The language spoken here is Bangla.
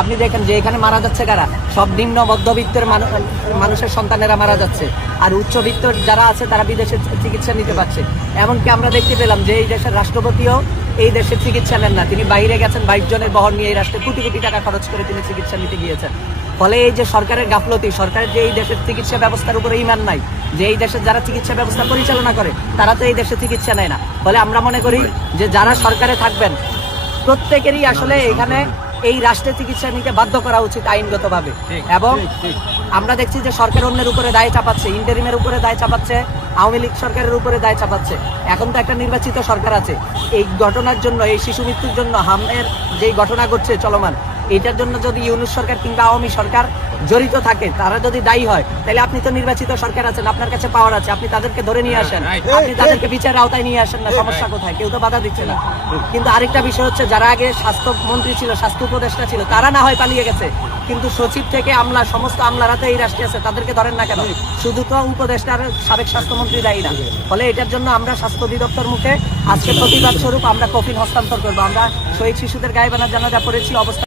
আপনি দেখেন যে এখানে মারা যাচ্ছে কারা, সব নিম্ন মধ্যবিত্তের মানুষের সন্তানেরা মারা যাচ্ছে, আর উচ্চবিত্ত যারা আছে তারা বিদেশে চিকিৎসা নিতে পারছে। এমনকি আমরা দেখতে পেলাম যে এই দেশের রাষ্ট্রপতিও এই দেশের চিকিৎসা নেন না, তিনি বাইরে গেছেন 22 জনের বহর নিয়ে এই রাষ্ট্রে কোটি কোটি টাকা খরচ করে তিনি চিকিৎসা নিতে গিয়েছেন। ফলে এই যে সরকারের গাফলতি, সরকারের যে এই দেশের চিকিৎসা ব্যবস্থার উপরে ইমান নাই, যে এই দেশের যারা চিকিৎসা ব্যবস্থা পরিচালনা করে তারা তো এই দেশে চিকিৎসা নেয় না। ফলে আমরা মনে করি যে যারা সরকারে থাকবেন প্রত্যেকেরই আসলে এখানে এই রাষ্ট্রের চিকিৎসা নিতে বাধ্য করা উচিত আইনগতভাবে। এবং আমরা দেখছি যে সরকার অন্যের উপরে দায় চাপাচ্ছে, ইন্টারিমের উপরে দায় চাপাচ্ছে, আওয়ামী লীগ সরকারের উপরে দায় চাপাচ্ছে। এখন তো একটা নির্বাচিত সরকার আছে, এই ঘটনার জন্য, এই শিশু মৃত্যুর জন্য, হামের যে ঘটনা ঘটছে চলমান, এটার জন্য যদি ইউনূস সরকার কিংবা আওয়ামী সরকার জড়িত থাকে, তারা যদি দায়ী হয়, তাহলে আপনি তো নির্বাচিত সরকার আছেন, আপনার কাছে পাওয়ার আছে, আপনি তাদেরকে ধরে নিয়ে আসেন, আপনি তাদেরকে বিচারের আওতায় নিয়ে আসেন না, সমস্যা কোথায়? কেউ তো বাধা দিচ্ছে না। কিন্তু আরেকটা বিষয় হচ্ছে, যারা আগে স্বাস্থ্যমন্ত্রী ছিল, স্বাস্থ্য উপদেষ্টা ছিল, তারা না হয় পালিয়ে গেছে, কিন্তু সচিব থেকে আমলা, সমস্ত আমলারা তো এই রাষ্ট্রে আছে, তাদেরকে ধরেন না কেন? শুধু তো উপদেষ্টার সাবেক স্বাস্থ্যমন্ত্রী দায়ী না। ফলে এটার জন্য আমরা স্বাস্থ্য অধিদপ্তর মুখে আজকে প্রতিবাদ স্বরূপ আমরা কফিন হস্তান্তর করবো। আমরা শহীদ শিশুদের গায়েবানা জানাজা পড়েছি, অবস্থা